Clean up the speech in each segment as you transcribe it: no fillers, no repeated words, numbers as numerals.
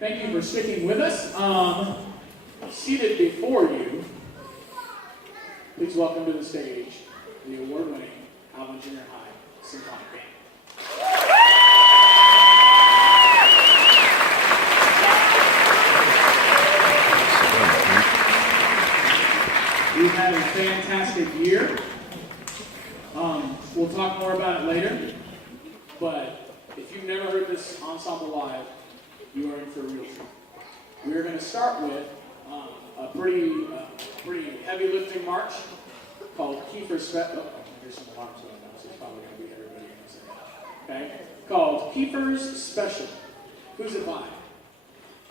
Thank you for sticking with us. Seated before you, please welcome to the stage the award-winning Alvin Junior High Symphonic Band. We've had a fantastic year. We'll talk more about it later, but if you've never heard this ensemble live, you are in for a real treat. We're going to start with a pretty heavy lifting march called Kiefer's Special. Oh, there's some alarms going on, so it's probably going to be everybody in a second. Okay? Called Kiefer's Special. Who's it by?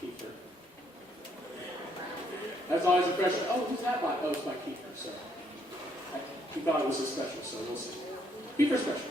Kiefer. That's always a question. Oh, who's that by? Oh, it's by Kiefer. So he thought it was a special, so we'll see. Kiefer Special.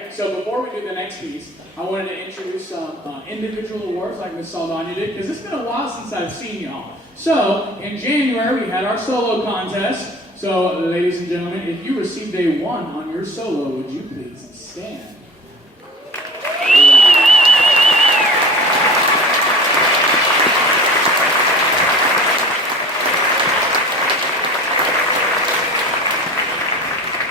Okay, so before we do the next piece, I wanted to introduce some individual awards like Ms. Saldana did, because it's been a while since I've seen y'all. So, in January, we had our solo contest. So, ladies and gentlemen, if you received a 1 on your solo, would you please stand?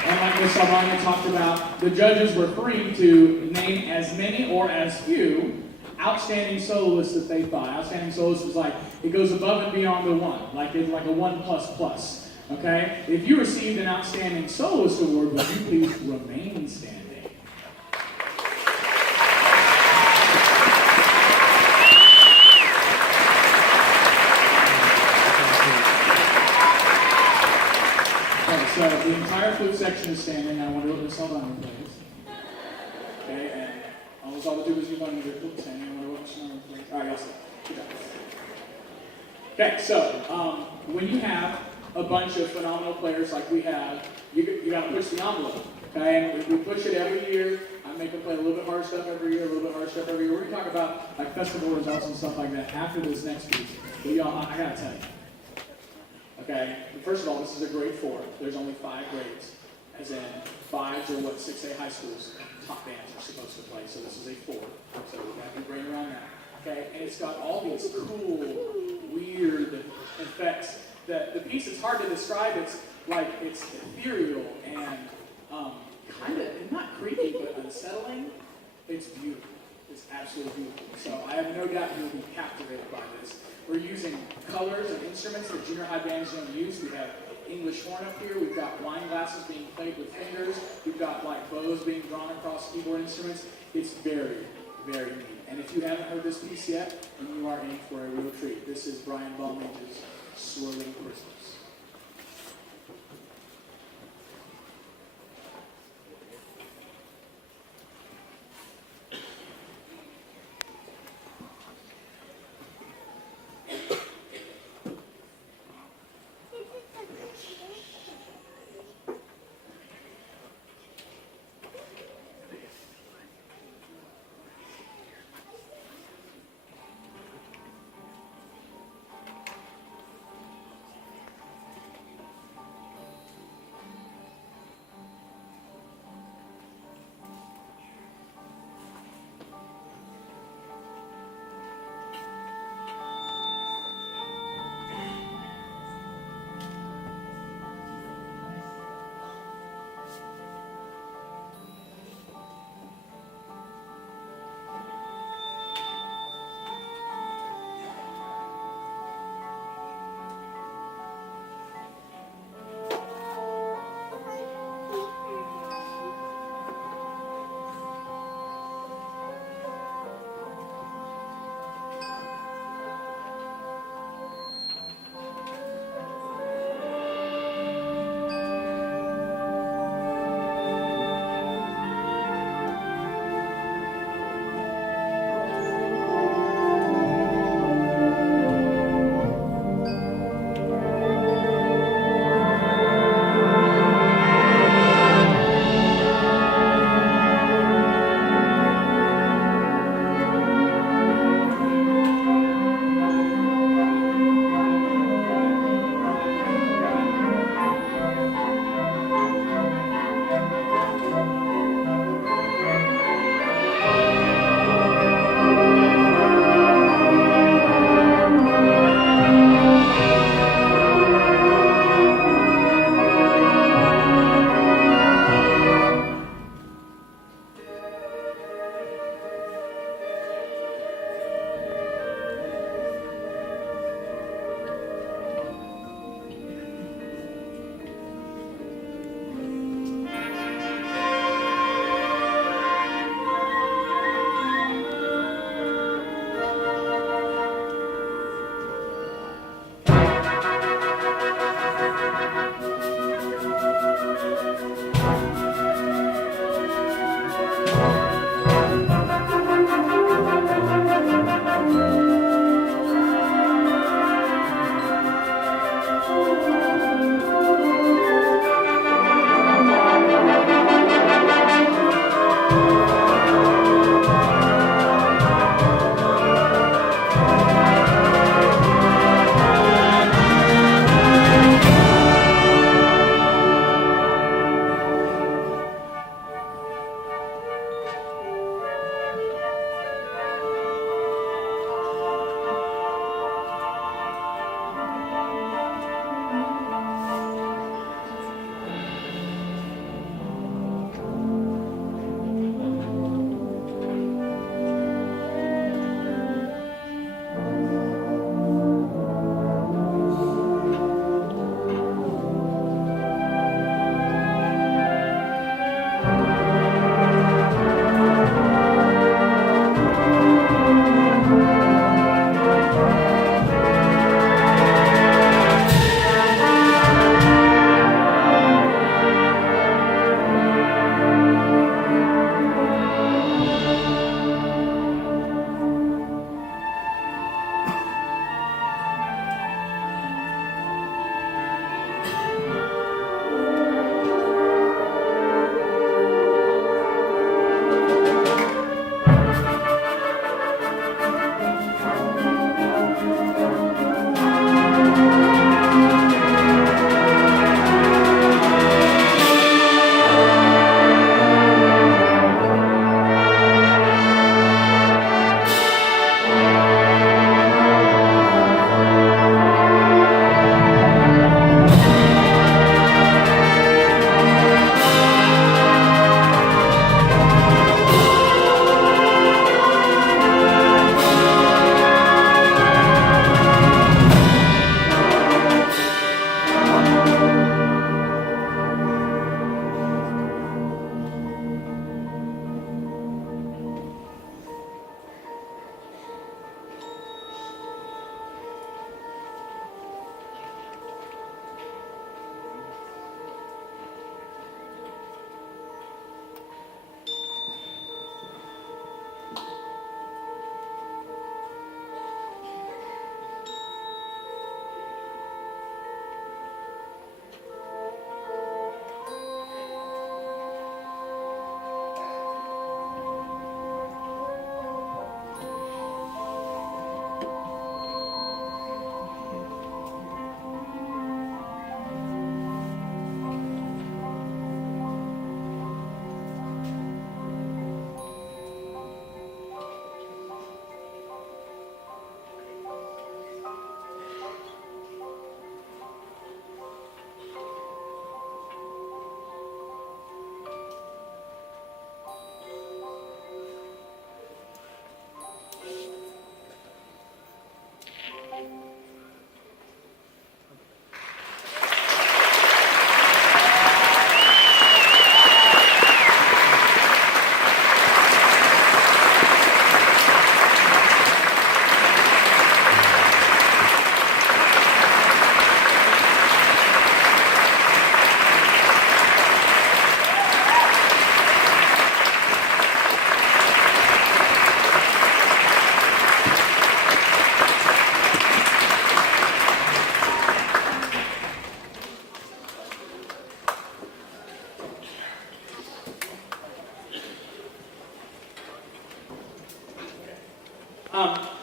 And like Ms. Saldana talked about, the judges were free to name as many or as few outstanding soloists that they thought. Outstanding soloist is like, it goes above and beyond the 1, like it's like a 1++. Okay? If you received an outstanding soloist award, would you please remain standing? Okay, so the entire flute section is standing. I wonder what Miss Saldana plays. Okay, and almost all the tubas you've done with flute standing. I wonder what Miss Saldana plays. All right, y'all stay. Good job. Okay, so when you have a bunch of phenomenal players like we have, you got to push the envelope. Okay, and we push it every year. I make them play a little bit harder stuff every year, a little bit harder stuff every year. We're gonna talk about like festival results and stuff like that after this next piece. But y'all, I gotta tell you. Okay, first of all, this is a grade 4. There's only 5 grades, as in 5s are what 6A high schools top bands are supposed to play. So this is a 4. So we have to brain around that. Okay, and it's got all these cool, weird effects. The piece is hard to describe. It's like it's ethereal and kind of not creepy but unsettling. It's beautiful. It's absolutely beautiful. So I have no doubt you'll be captivated by this. We're using colors and instruments that junior high bands don't use. We have English horn up here. We've got wine glasses being played with fingers. We've got like bows being drawn across keyboard instruments. It's very, very neat. And if you haven't heard this piece yet, then you are in for a real treat. This is Brian Ballmage's Swirling Crystals.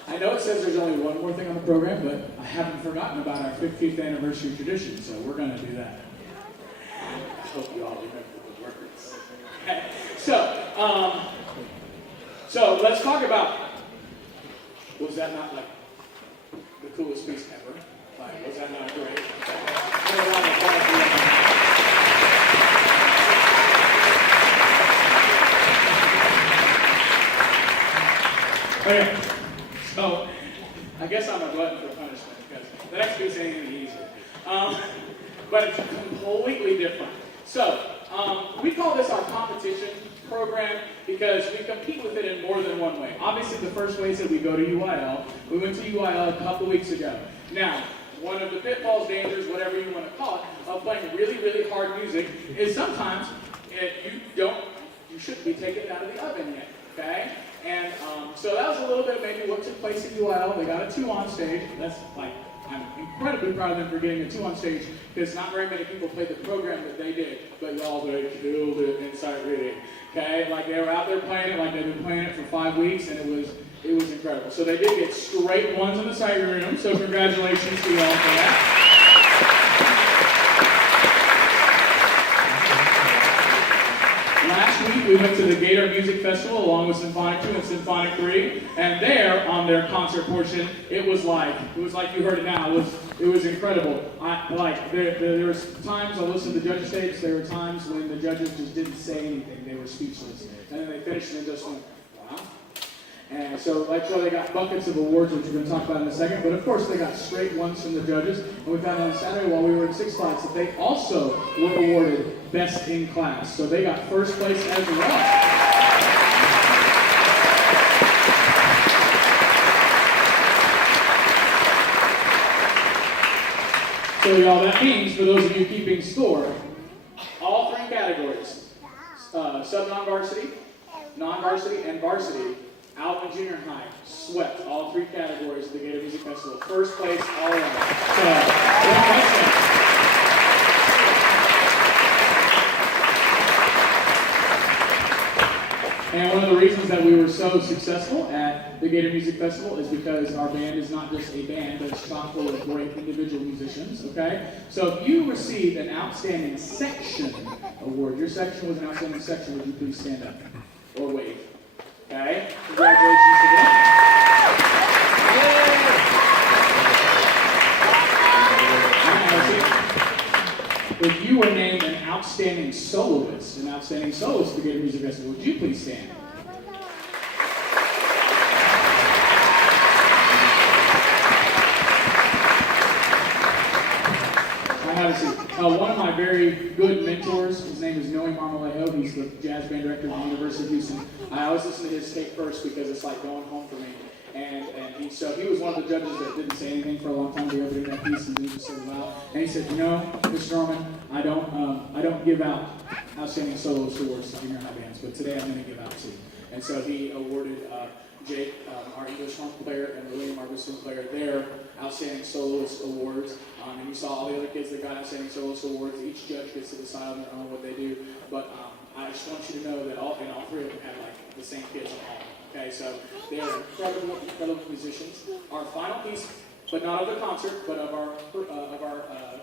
I know it says there's only one more thing on the program, but I haven't forgotten about our 50th anniversary tradition, so we're going to do that. I hope you all remember the words. Okay. So let's talk about, was that not like the coolest piece ever? Like, was that not great? Okay, so I guess I'm a glutton for punishment because the next piece ain't any easier. But it's completely different. So we call this our competition program because we compete with it in more than one way. Obviously, the first way is that we go to UIL. We went to UIL a couple weeks ago. Now, one of the pitfalls, dangers, whatever you want to call it, of playing really, really hard music is sometimes you shouldn't be taking it out of the oven yet, okay? And so that was a little bit maybe what took place at UIL. They got a 2 on stage. That's like, I'm incredibly proud of them for getting a 2 on stage because not very many people played the program that they did, but y'all, they killed it in sight reading. Okay, like they were out there playing it, like they've been playing it for 5 weeks, and it was incredible. So they did get straight 1s in the sight room. So congratulations to y'all for that. Last week we went to the Gator Music Festival along with Symphonic 2 and Symphonic 3, and there on their concert portion, it was like you heard it now. It was incredible. There was times I listened to the judges' tapes. There were times when the judges just didn't say anything; they were speechless, and then they finished and just went, "Wow." And so they got buckets of awards, which we're going to talk about in a second. But of course, they got straight 1s from the judges. And we found out on Saturday while we were in Six Flags that they also were awarded Best in Class. So they got first place as well. So y'all, that means, for those of you keeping score, all 3 categories, sub-non-varsity, non-varsity, and varsity, Alvin Junior High swept all 3 categories of the Gator Music Festival. First place all around. And one of the reasons that we were so successful at the Gator Music Festival is because our band is not just a band, but it's chock full of great individual musicians, okay? So if you received an Outstanding Section award, your section was an Outstanding Section, would you please stand up or wave? Okay, congratulations to them. If you were named an outstanding soloist at the Gator Music Festival, would you please stand? Have a seat. One of my very good mentors, his name is Noe Marmolejo. He's the jazz band director at the University of Houston. I always listen to his tape first because it's like going home for me. And he was one of the judges that didn't say anything for a long time. The opening that piece, and he just said, "Wow." And he said, Mr. Norman, I don't give out outstanding soloist awards to junior high bands, but today I'm going to give out 2. And so he awarded Jake, our English horn player, and William, our whistle player, their outstanding soloist awards. And you saw all the other kids that got outstanding soloist awards. Each judge gets to decide on their own what they do. But I just want you to know that all 3 of them had like the same kids on all. Okay, so they are incredible musicians. Our final piece, but not of the concert, but of our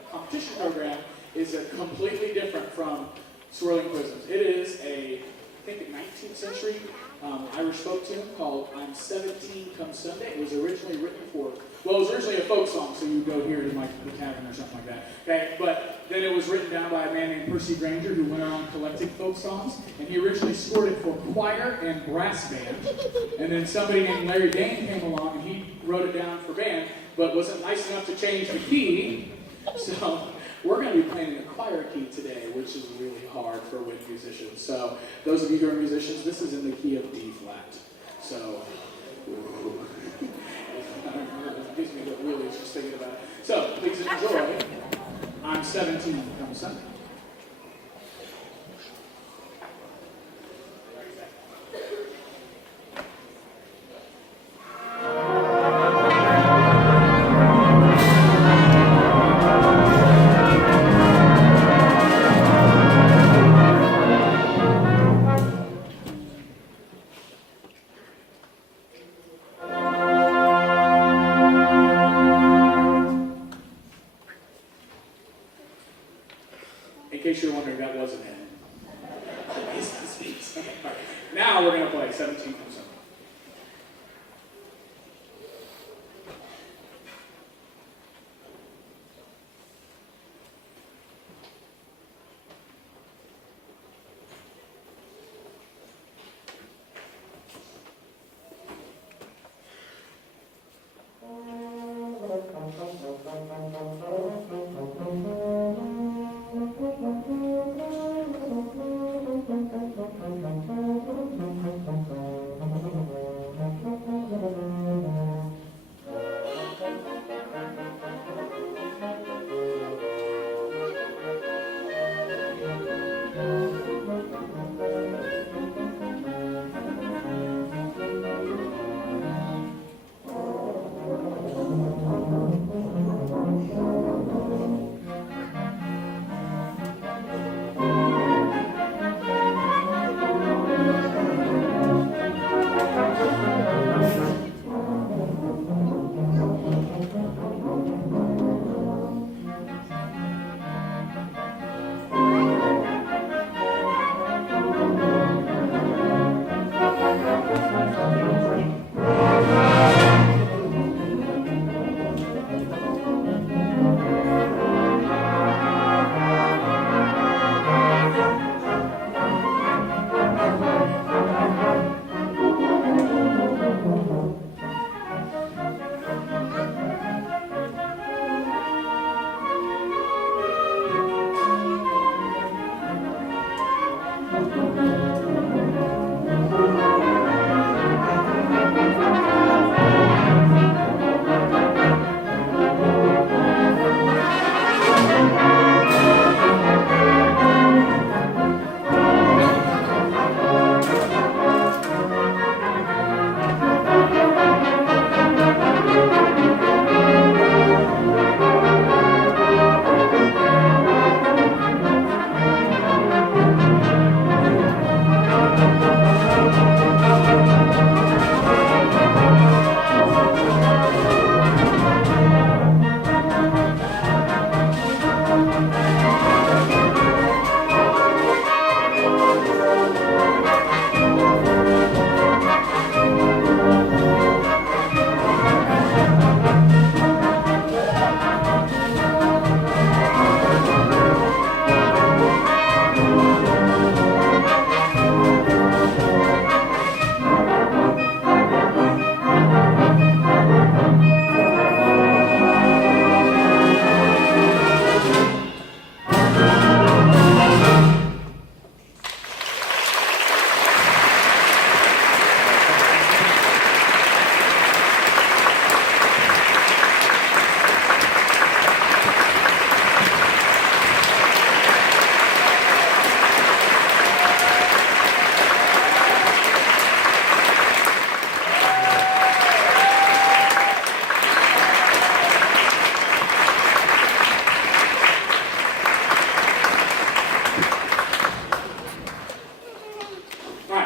competition program, is completely different from Swirling Prisms. It is I think a 19th century Irish folk tune called "I'm 17 Come Sunday." It was originally written it was originally a folk song, so you would go here to like the tavern or something like that. Okay, but then it was written down by a man named Percy Granger, who went around collecting folk songs, and he originally scored it for choir and brass band. And then somebody named Larry Dane came along, and he wrote it down for band, but wasn't nice enough to change the key. So we're going to be playing the choir key today, which is really hard for wind musicians. So those of you who are musicians, this is in the key of D flat. So it gives me the willies just thinking about it. So please enjoy "I'm 17 Come Sunday." wondering, that wasn't him. It's the Sphinx. Okay, all right. Now we're going to play 17 from Symphony.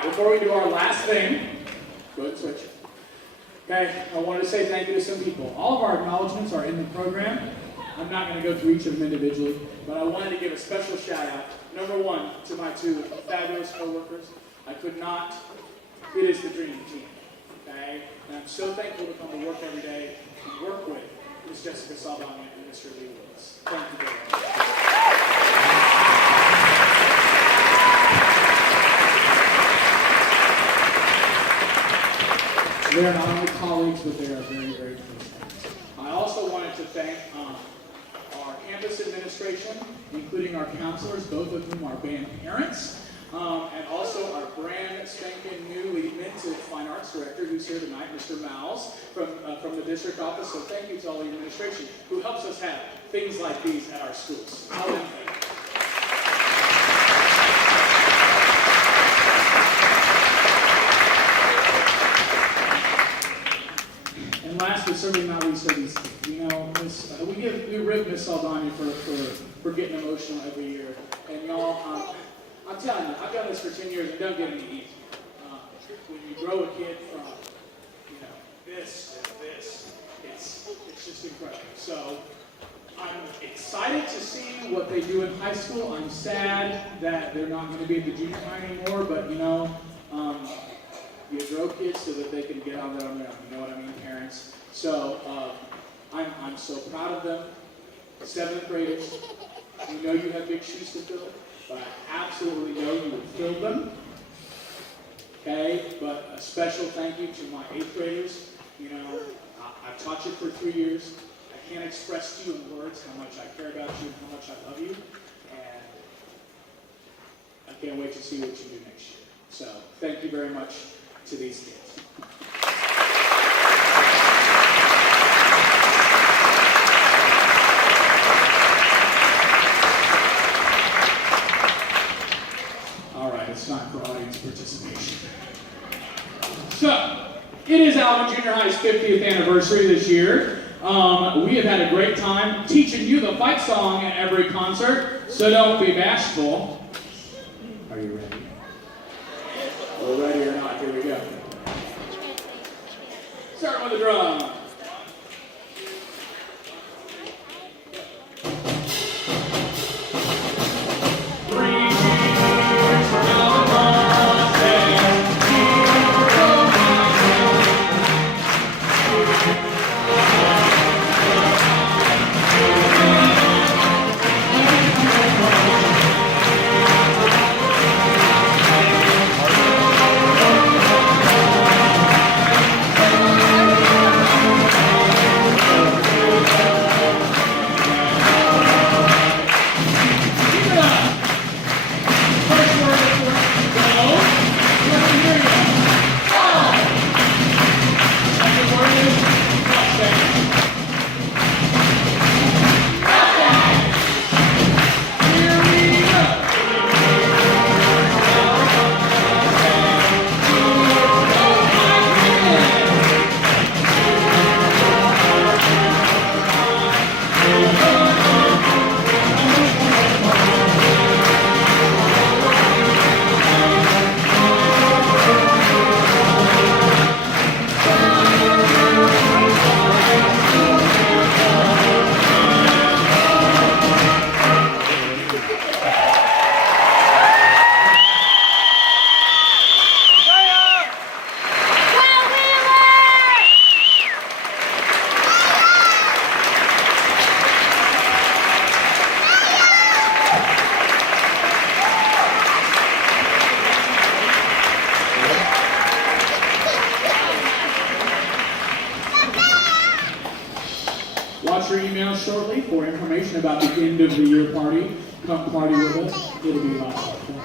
Before we do our last thing, go ahead and switch. Okay, I wanted to say thank you to some people. All of our acknowledgments are in the program. I'm not going to go through each of them individually, but I wanted to give a special shout out. Number one, to my two fabulous coworkers. I could not, it is the dream team. Okay? And I'm so thankful to come to work every day and work with Ms. Jessica Saldana and Mr. Lee Willis. Thank you very much. They are not only colleagues, but they are very, very close friends. I also wanted to thank our campus administration, including our counselors, both of whom are band parents, and also our brand spanking new minted fine arts director, who's here tonight, Mr. Miles, from the district office. So thank you to all the administration who helps us have things like these at our schools. Tell them thank you. And last but certainly not least, you know, we rip Miss Saldana for getting emotional every year. And y'all, I'm telling you, I've done this for 10 years and don't get any easier. When you grow a kid from, you know, this to this, it's just incredible. So I'm excited to see what they do in high school. I'm sad that they're not going to be at the junior high anymore, but you know, you grow kids so that they can get on their own. You know what I mean, parents? So I'm so proud of them. 7th graders, we know you have big shoes to fill, but I absolutely know you will fill them. Okay, but a special thank you to my 8th graders. You know, I've taught you for 3 years. I can't express to you in words how much I care about you and how much I love you. And I can't wait to see what you do next year. So thank you very much to these kids. All right, it's time for audience participation. So, it is Alvin Junior High's 50th anniversary this year. We have had a great time teaching you the fight song at every concert, so don't be bashful. Are you ready? Well, ready or not, here we go. Start with the drum. Watch your emails shortly for information about the end of the year party. Come party with us. It'll be lots of fun.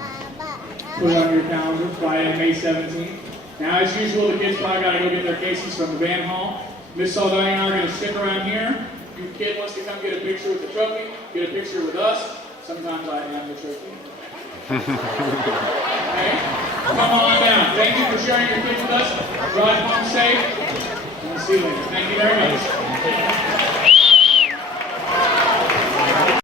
Put it on your calendar, Friday, May 17th. Now, as usual, the kids probably got to go get their cases from the band hall. Miss Saldaña and I are going to stick around here. If your kid wants to come get a picture with the trophy, get a picture with us. Sometimes I am the trophy. Okay? Come on down. Thank you for sharing your kids with us. Drive home safe. And we'll see you later. Thank you very much.